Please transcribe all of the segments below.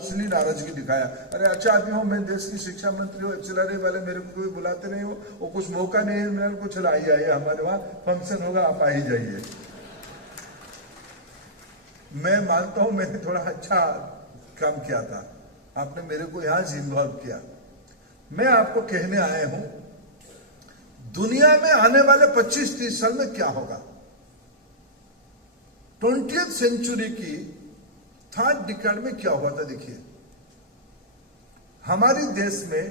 इसलिए नाराजगी दिखाया। अरे अच्छा आदमी हो, मैं देश की शिक्षा मंत्री हो, एक्सिलरी वाले मेरे को कोई बुलाते नहीं हो, वो कुछ मौका नहीं है मेरे को, चलो आइए हमारे वहां फंक्शन होगा, आप आ ही जाइए। मैं मानता हूं मैंने थोड़ा अच्छा काम किया था, आपने मेरे को यहां इन्वॉल्व किया। मैं आपको कहने आया हूं दुनिया में आने वाले 25-30 साल में क्या होगा। 20th सेंचुरी की थर्ड डिकेड में क्या हुआ था देखिए। हमारे देश में,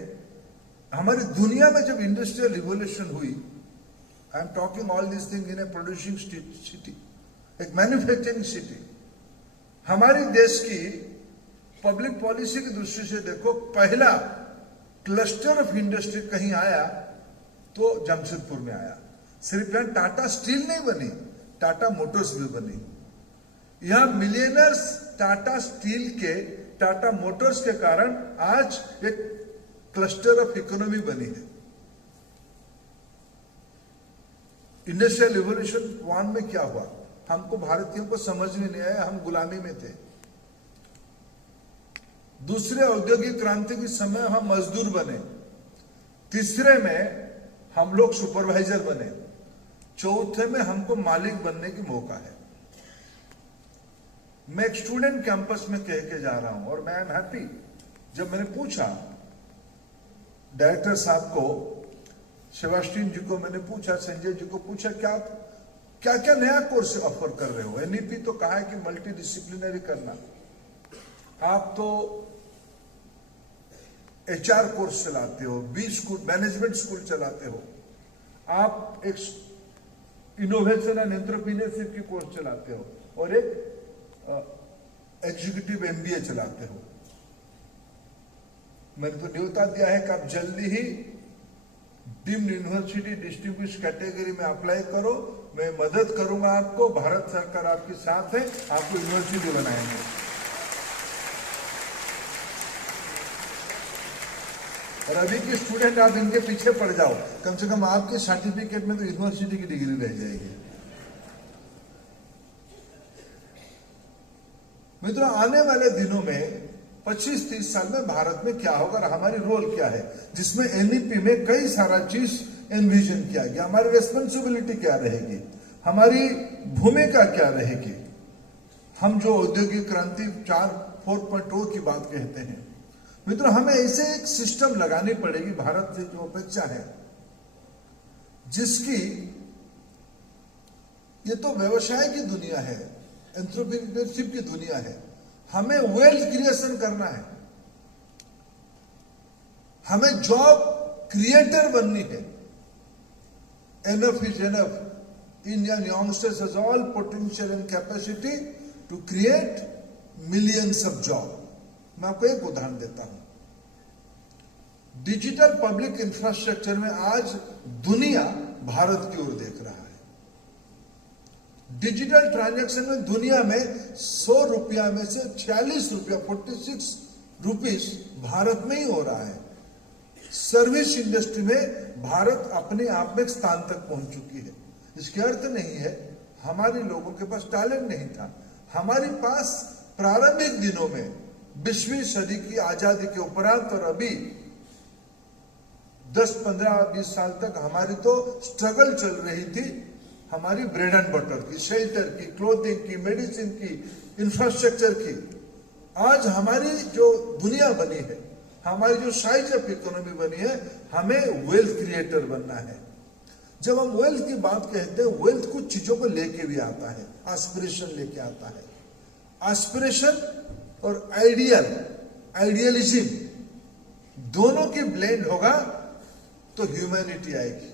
हमारी दुनिया में जब इंडस्ट्रियल रिवोल्यूशन हुई, I am talking all this thing in A producing city, एक मैन्युफैक्चरिंग सिटी। हमारे देश की पब्लिक पॉलिसी की दृष्टि से देखो, पहला क्लस्टर ऑफ इंडस्ट्री कहीं आया तो जमशेदपुर में आया। सिर्फ यहां टाटा स्टील नहीं बनी, टाटा मोटर्स भी बनी। यहां मिलियनर्स टाटा स्टील के, टाटा मोटर्स के कारण आज एक क्लस्टर ऑफ इकोनॉमी बनी है। इंडस्ट्रियल रिवॉल्यूशन 1 में क्या हुआ, हमको भारतीयों को समझ में नहीं आया, हम गुलामी में थे। दूसरे औद्योगिक क्रांति के समय हम मजदूर बने। तीसरे में हम लोग सुपरवाइजर बने। चौथे में हमको मालिक बनने की मौका है। मैं एक स्टूडेंट कैंपस में कह के जा रहा हूं और मैं एम हैप्पी। जब मैंने पूछा डायरेक्टर साहब को, सेबास्टियन जी को मैंने पूछा, संजय जी को पूछा, क्या क्या नया कोर्स ऑफर कर रहे हो। एनईपी तो कहा है कि मल्टी डिसिप्लिनरी करना, आप तो एचआर कोर्स चलाते हो, 20 स्कूल मैनेजमेंट स्कूल चलाते हो, आप एक इनोवेशन एंड एंटरप्रेन्योरशिप की कोर्स चलाते हो और एक एग्जीक्यूटिव एमबीए चलाते हो। मैंने तो न्योता दिया है कि आप जल्दी ही डीम्ड यूनिवर्सिटी डिस्ट्रिब्यूट कैटेगरी में अप्लाई करो, मैं मदद करूंगा आपको, भारत सरकार आपके साथ है, आपको यूनिवर्सिटी बनाएंगे। और अभी के स्टूडेंट आप इनके पीछे पड़ जाओ, कम से कम आपके सर्टिफिकेट में तो यूनिवर्सिटी की डिग्री रह जाएगी। मित्रों, आने वाले दिनों में 25-30 साल में भारत में क्या होगा और हमारी रोल क्या है, जिसमें एनईपी में कई सारा चीज एनविजन किया गया। हमारी रेस्पॉन्सिबिलिटी क्या रहेगी, हमारी भूमिका क्या रहेगी। हम जो औद्योगिक क्रांति 4.0 की बात कहते हैं, मित्रों हमें ऐसे एक सिस्टम लगानी पड़ेगी भारत से जो अपेक्षा है, जिसकी, ये तो व्यवसाय की दुनिया है, एंटरप्रेन्योरशिप की दुनिया है, हमें वेल्थ क्रिएशन करना है, हमें जॉब क्रिएटर बननी है। Enough is enough. Indian youngsters has all potential and capacity to create millions of job. मैं आपको एक उदाहरण देता हूं। डिजिटल पब्लिक इंफ्रास्ट्रक्चर में आज दुनिया भारत की ओर देख रहा है। डिजिटल ट्रांजैक्शन में दुनिया में 100 रुपया में से 46 रुपया 46 रुपीस भारत में ही हो रहा है। सर्विस इंडस्ट्री में भारत अपने आप में एक स्थान तक पहुंच चुकी है। इसके अर्थ नहीं है हमारे लोगों के पास टैलेंट नहीं था। हमारे पास प्रारंभिक दिनों में 20वीं सदी की आजादी के उपरांत और अभी 10, 15, 20 साल तक हमारी तो स्ट्रगल चल रही थी, हमारी ब्रेड एंड बटर की, शेल्टर की, क्लोथिंग की, मेडिसिन की, इंफ्रास्ट्रक्चर की। आज हमारी जो दुनिया बनी है, हमारी जो साइज ऑफ इकोनॉमी बनी है, हमें वेल्थ क्रिएटर बनना है। जब हम वेल्थ की बात कहते हैं, वेल्थ कुछ चीजों को लेके भी आता है, एस्पिरेशन लेके आता है। एस्पिरेशन और आइडियलिज्म दोनों की ब्लेंड होगा तो ह्यूमैनिटी आएगी,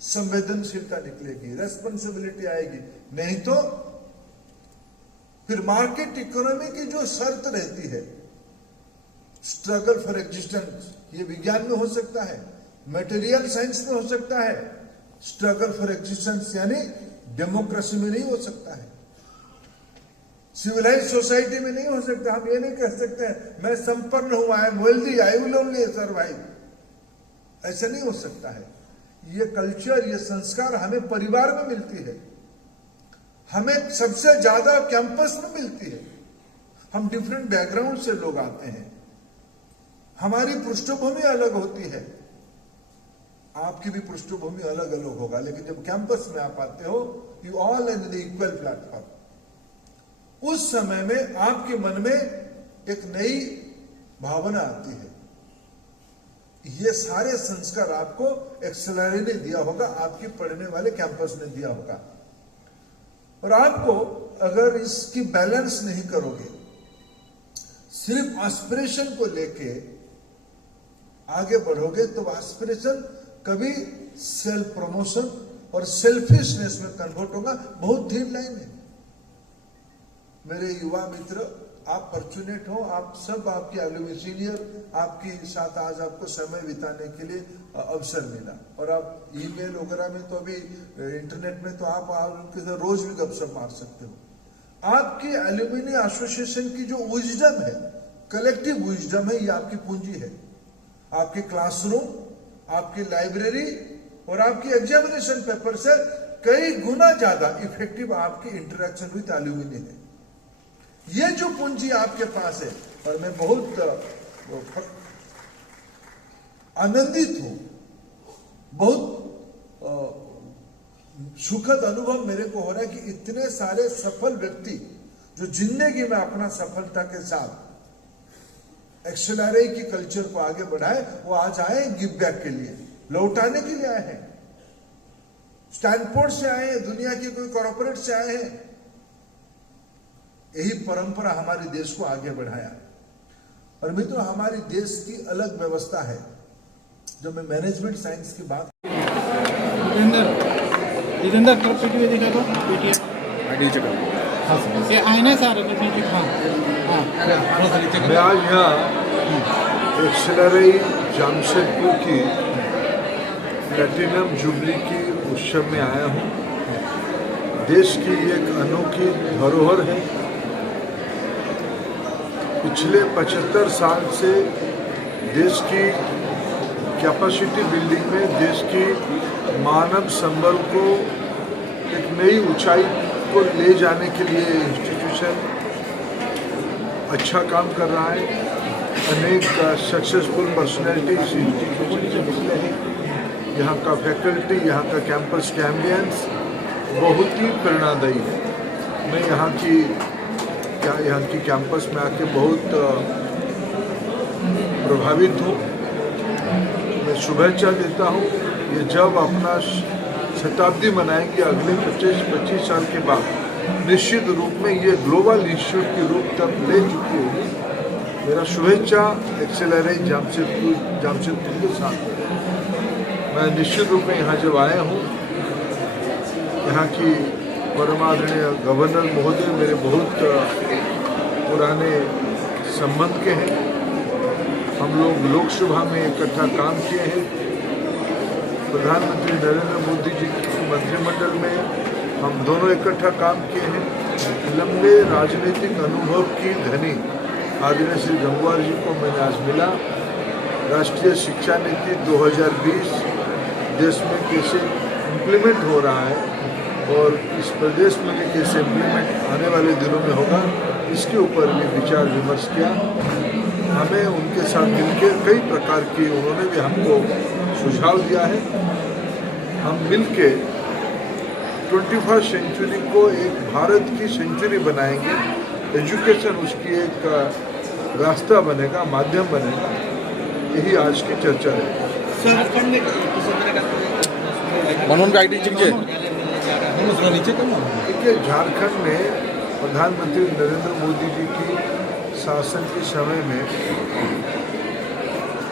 संवेदनशीलता निकलेगी, रेस्पॉन्सिबिलिटी आएगी। नहीं तो फिर मार्केट इकोनॉमी की जो शर्त रहती है, स्ट्रगल फॉर एग्जिस्टेंस, ये विज्ञान में हो सकता है, मटेरियल साइंस में हो सकता है। स्ट्रगल फॉर एग्जिस्टेंस यानी डेमोक्रेसी में नहीं हो सकता है, सिविलाइज सोसाइटी में नहीं हो सकता। हम ये नहीं कह सकते मैं संपन्न हूं, I am wealthy, I will only survive, ऐसा नहीं हो सकता है। ये कल्चर, ये संस्कार हमें परिवार में मिलती है, हमें सबसे ज्यादा कैंपस में मिलती है, हम डिफरेंट बैकग्राउंड से लोग आते हैं, हमारी पृष्ठभूमि अलग होती है, आपकी भी पृष्ठभूमि अलग अलग होगा, लेकिन जब कैंपस में आप आते हो, you all in the equal platform. उस समय में आपके मन में एक नई भावना आती है। ये सारे संस्कार आपको एक्सेलरी ने दिया होगा, आपके पढ़ने वाले कैंपस ने दिया होगा। और आपको अगर इसकी बैलेंस नहीं करोगे, सिर्फ एस्पिरेशन को लेके आगे बढ़ोगे, तो एस्पिरेशन कभी सेल्फ प्रमोशन और सेल्फिशनेस में कन्वर्ट होगा। बहुत थीन लाइन है। मेरे युवा मित्र, आप फॉर्चुनेट हो, आप सब, आपके एलुमनी सीनियर, आपके साथ आज आपको समय बिताने के लिए अवसर मिला। और आप ईमेल वगैरह में तो अभी इंटरनेट में तो आप उनके साथ रोज भी गपशप मार सकते हो। आपकी एलुमनी एसोसिएशन की जो विजडम है, कलेक्टिव विजडम है, ये आपकी पूंजी है। आपके क्लासरूम, आपकी लाइब्रेरी और आपकी एग्जामिनेशन पेपर से कई गुना ज्यादा इफेक्टिव आपकी इंटरेक्शन विद एलुमनी है। ये जो पूंजी आपके पास है, और मैं बहुत आनंदित हूं, बहुत सुखद अनुभव मेरे को हो रहा है कि इतने सारे सफल व्यक्ति जो जिंदगी में अपना सफलता के साथ एक्सेलरेट की कल्चर को आगे बढ़ाए, वो आज आए गिव बैक के लिए, लौटाने के लिए आए हैं। स्टैनफोर्ड से आए हैं, दुनिया के कोई कॉर्पोरेट से आए हैं। यही परंपरा हमारे देश को आगे बढ़ाया। और मित्रों, हमारी देश की अलग व्यवस्था है। जब मैं मैनेजमेंट साइंस की बात, इधर तरफ पीटीए दिखा दो, पीटीए ये आईना सारे पीटीए। हाँ मैं आज यहाँ एक्सेलरेट जमशेदपुर की प्लैटिनम जुबली की उत्सव में आया हूँ। देश की एक अनोखी धरोहर है। पिछले 75 साल से देश की कैपेसिटी बिल्डिंग में देश की मानव संबल को एक नई ऊंचाई को ले जाने के लिए इंस्टीट्यूशन अच्छा काम कर रहा है। अनेक सक्सेसफुल पर्सनैलिटी इस इंस्टीट्यूशन से निकले हैं। यहाँ का फैकल्टी, यहाँ का कैंपस का एम्बियंस बहुत ही प्रेरणादायी है। मैं यहाँ की कैंपस में आके बहुत प्रभावित हूँ। मैं शुभेच्छा देता हूँ। ये जब अपना शताब्दी मनाएंगे अगले 25 साल के बाद, निश्चित रूप में ये ग्लोबल इंस्टीट्यूट की रूप तक ले चुकी होगी। मेरा शुभेच्छा एक्सेलरेट जमशेदपुर के साथ। मैं निश्चित रूप में यहाँ जब आया हूँ, यहाँ की परमादरणीय गवर्नर महोदय मेरे बहुत पुराने संबंध के हैं। हम लोग लोकसभा में इकट्ठा काम किए हैं। प्रधानमंत्री नरेंद्र मोदी जी की मंत्रिमंडल में हम दोनों इकट्ठा काम किए हैं। लंबे राजनीतिक अनुभव की धनी आदरणीय श्री गंगवार जी को मैंने आज मिला। राष्ट्रीय शिक्षा नीति 2020 देश में कैसे इम्प्लीमेंट हो रहा है और इस प्रदेश में भी कैसे इम्प्लीमेंट आने वाले दिनों में होगा, इसके ऊपर भी विचार विमर्श किया। हमें उनके साथ मिलकर कई प्रकार की उन्होंने भी हमको सुझाव दिया है। हम मिलके 21st सेंचुरी को एक भारत की सेंचुरी बनाएंगे। एजुकेशन उसकी एक रास्ता बनेगा, माध्यम बनेगा। यही आज की चर्चा है। देखिए, झारखंड में प्रधानमंत्री नरेंद्र मोदी जी की शासन के समय में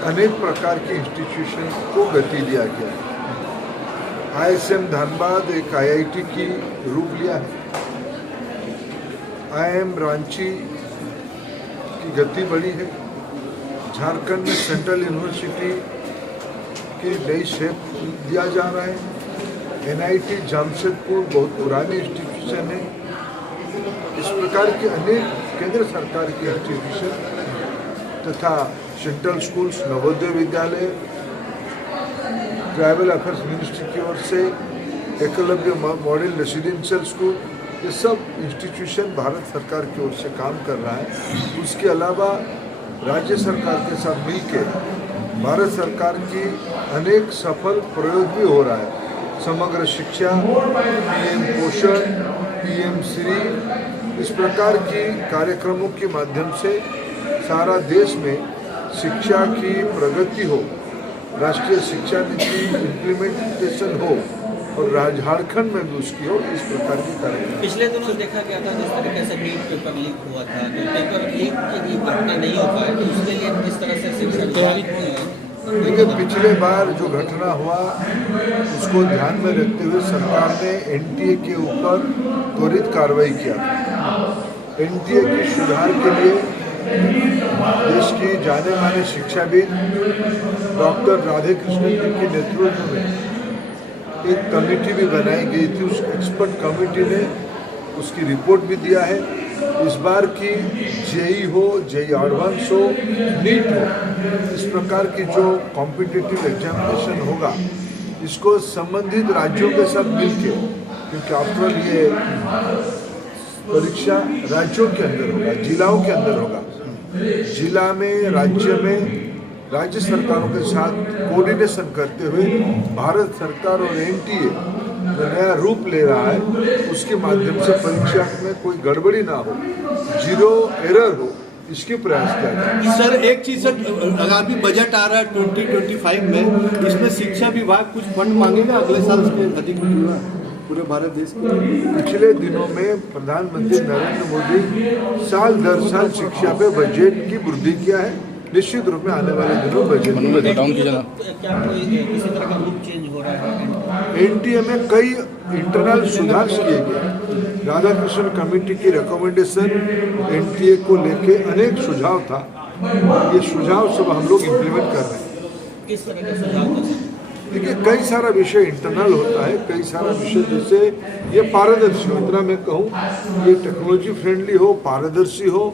अनेक प्रकार के इंस्टीट्यूशन को गति दिया गया। ISM धनबाद एक IIT की रूप लिया है। IIM रांची की गति बढ़ी है। झारखंड में सेंट्रल यूनिवर्सिटी की नई शेप दिया जा रहा है। NIT जमशेदपुर बहुत पुरानी इंस्टीट्यूशन है। इस प्रकार के अनेक केंद्र सरकार के इंस्टीट्यूशन तथा central schools, Navodaya Vidyalaya, tribal affairs ministry की ओर से एकलव्य मॉडल रेसिडेंशियल स्कूल, ये सब इंस्टीट्यूशन भारत सरकार की ओर से काम कर रहा है। उसके अलावा राज्य सरकार के साथ मिलकर भारत सरकार की अनेक सफल प्रयोग भी हो रहा है। समग्र शिक्षा, पीएम पोषण, पीएम श्री, इस प्रकार की कार्यक्रमों के माध्यम से सारा देश में शिक्षा की प्रगति हो, राष्ट्रीय शिक्षा नीति इम्प्लीमेंटेशन हो और झारखंड में भी उसकी हो, इस प्रकार की कार्यक्रम। पिछले दिनों देखा गया था जिस तरीके से नीट पेपर लीक हुआ था, तो पेपर लीक के लिए घटना नहीं हो पाए, तो उसके लिए किस तरह से शिक्षा देखिए, पिछले बार जो घटना हुआ उसको ध्यान में रखते हुए सरकार ने एनटीए के ऊपर त्वरित कार्रवाई किया था। एनटीए के सुधार के लिए देश की जाने माने शिक्षाविद डॉक्टर राधाकृष्णन जी के नेतृत्व में एक कमेटी भी बनाई गई थी। उस एक्सपर्ट कमेटी ने उसकी रिपोर्ट भी दिया है। इस बार की जेई हो, जेई एडवांस हो, नीट हो, इस प्रकार की जो कॉम्पिटिटिव एग्जामिनेशन होगा, इसको संबंधित राज्यों के साथ मिलकर, क्योंकि आफ्टर ऑल ये परीक्षा राज्यों के अंदर होगा, जिलाओं के अंदर होगा, जिला में, राज्य में, राज्य सरकारों के साथ कोऑर्डिनेशन करते हुए भारत सरकार और एनटीए जो नया रूप ले रहा है, उसके माध्यम से परीक्षा में कोई गड़बड़ी ना हो, जीरो एरर हो, इसके प्रयास किया जाए। सर, एक चीज सर, आगामी बजट आ रहा है 2025 में, इसमें शिक्षा विभाग कुछ फंड मांगेगा अगले साल उसके अधिक पूरे भारत देश के। पिछले दिनों में प्रधानमंत्री नरेंद्र मोदी साल दर साल शिक्षा पे बजट की वृद्धि किया है। निश्चित रूप में आने वाले दिनों बजट क्या कोई किसी तरह का रूप चेंज हो रहा है? एनटीए में कई इंटरनल सुधार किए गए। राधाकृष्णन कमेटी की रिकमेंडेशन एनटीए को लेके अनेक सुझाव था, ये सुझाव सब हम लोग इम्प्लीमेंट कर रहे हैं। किस तरह का सुझाव था? देखिए, कई सारा विषय इंटरनल होता है, कई सारा विषय जैसे ये पारदर्शी हो, इतना मैं कहूँ, ये टेक्नोलॉजी फ्रेंडली हो, पारदर्शी हो,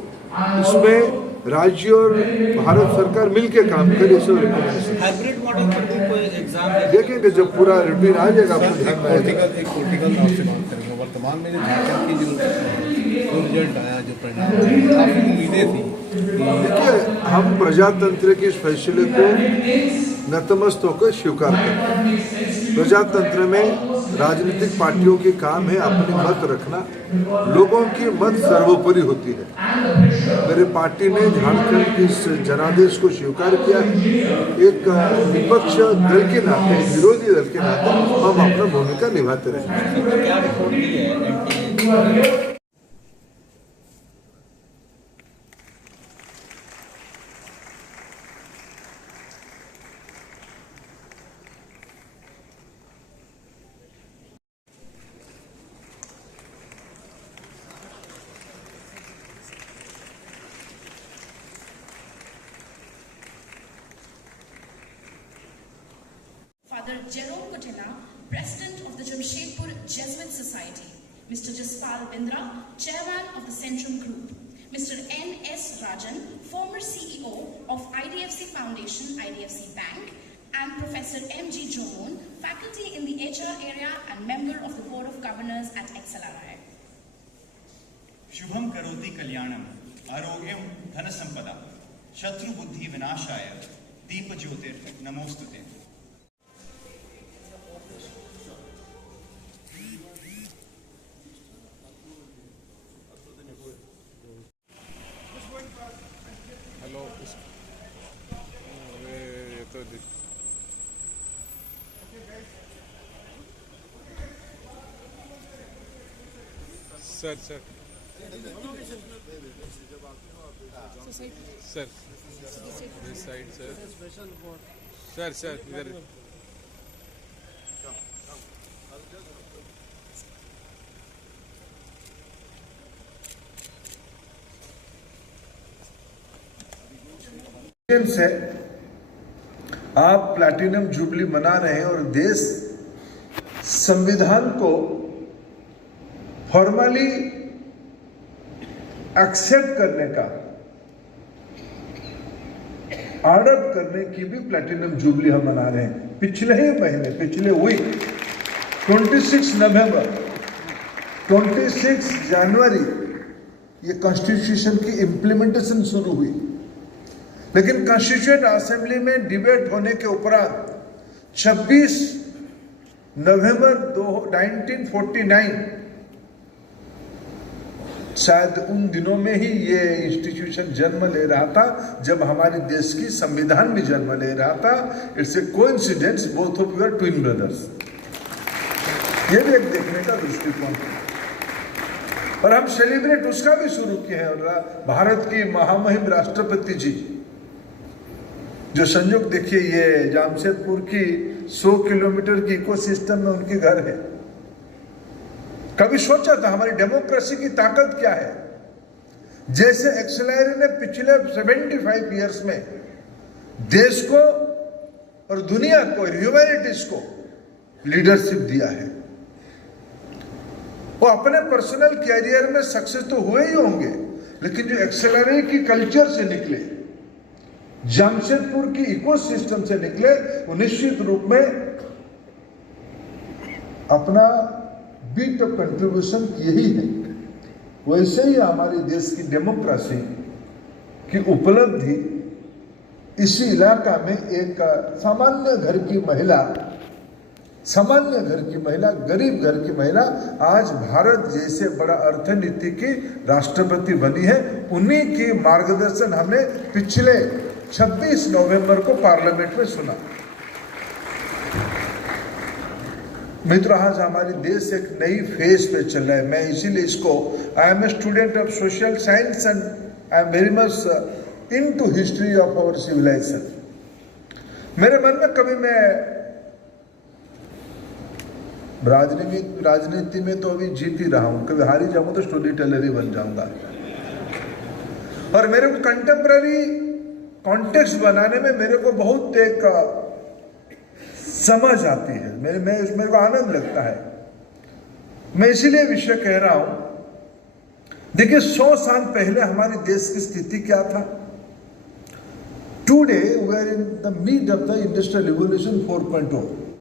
इसमें राज्य और भारत सरकार मिलकर काम करे। हाइब्रिड मॉडल पर भी कोई एग्जाम देखेंगे, जब पूरा रूटीन आ जाएगा आपको ध्यान में आएगा। वर्तमान में जो झारखंड की जो रिजल्ट आया, जो परिणाम, काफी उम्मीदें थी। देखिए, हम प्रजातंत्र के इस फैसले को नतमस्त होकर स्वीकार करते हैं। प्रजातंत्र में राजनीतिक पार्टियों के काम है अपनी मत रखना, लोगों की मत सर्वोपरि होती है। मेरे पार्टी ने झारखंड के इस जनादेश को स्वीकार किया है। एक विपक्ष दल के नाते, विरोधी दल के नाते हम अपना भूमिका निभाते रहेंगे। क्या रिपोर्ट दी है? Father Jerome Kotela, President of the Jamshedpur Jesuit Society, Mr. Jaspal Bindra, Chairman of the Centrum Group, Mr. N.S. Rajan, former CEO of IDFC Foundation, IDFC Bank, and Professor M.G. Jomoon, faculty in the HR area and member of the Board of Governors at XLRI. Shubham करोति कल्याणम आरोग्यम धन संपदा शत्रु बुद्धि विनाशाय दीप ज्योतिर नमोस्तुते। Hello, ये तो sir sir sir this side sir sir इधर है। आप प्लैटिनम जुबली मना रहे हैं और देश संविधान को फॉर्मली एक्सेप्ट करने का, आडप करने की भी प्लैटिनम जुबली हम मना रहे हैं। पिछले ही महीने, पिछले वीक 26 नवंबर 26 जनवरी ये कॉन्स्टिट्यूशन की इम्प्लीमेंटेशन शुरू हुई, लेकिन कॉन्स्टिट्यूएंट असेंबली में डिबेट होने के उपरांत 26 नवंबर 1949 शायद उन दिनों में ही ये इंस्टीट्यूशन जन्म ले रहा था जब हमारे देश की संविधान भी जन्म ले रहा था। It's a coincidence, both of your twin brothers. ये भी एक देखने का दृष्टिकोण है। और हम सेलिब्रेट उसका भी शुरू किए हैं। और भारत की महामहिम राष्ट्रपति जी जो संयोग, देखिए ये जामशेदपुर की 100 किलोमीटर की इकोसिस्टम में उनकी घर है। कभी सोचा था हमारी डेमोक्रेसी की ताकत क्या है? जैसे एक्सेलरी ने पिछले 75 इयर्स में देश को और दुनिया को, ह्यूमैनिटीज को लीडरशिप दिया है। वो अपने पर्सनल कैरियर में सक्सेस तो हुए ही होंगे, लेकिन जो एक्सेलरी की कल्चर से निकले, जमशेदपुर की इकोसिस्टम से निकले, वो निश्चित रूप में अपना बिट ऑफ कंट्रीब्यूशन यही है। वैसे ही हमारे देश की डेमोक्रेसी की उपलब्धि इसी इलाका में एक सामान्य घर की महिला, गरीब घर की महिला आज भारत जैसे बड़ा अर्थनीति की राष्ट्रपति बनी है। उन्हीं की मार्गदर्शन हमने पिछले 26 नवंबर को पार्लियामेंट में सुना। मित्रों, आज हमारी देश एक नई फेज पे चल रहा है। मैं इसीलिए इसको, I am a student of social science and I am very much into history of our civilisation. मेरे मन में कभी मैं राजनीति में तो अभी जीत ही रहा हूं, कभी हार ही जाऊंगा तो स्टोरी टेलर ही बन जाऊंगा। और मेरे को कंटेम्पररी कॉन्टेक्स्ट बनाने में मेरे को बहुत एक समझ आती है, मेरे को आनंद लगता है। मैं इसीलिए विषय कह रहा हूं। देखिए 100 साल पहले हमारे देश की स्थिति क्या था? Today we are in the mid of the industrial revolution 4.0।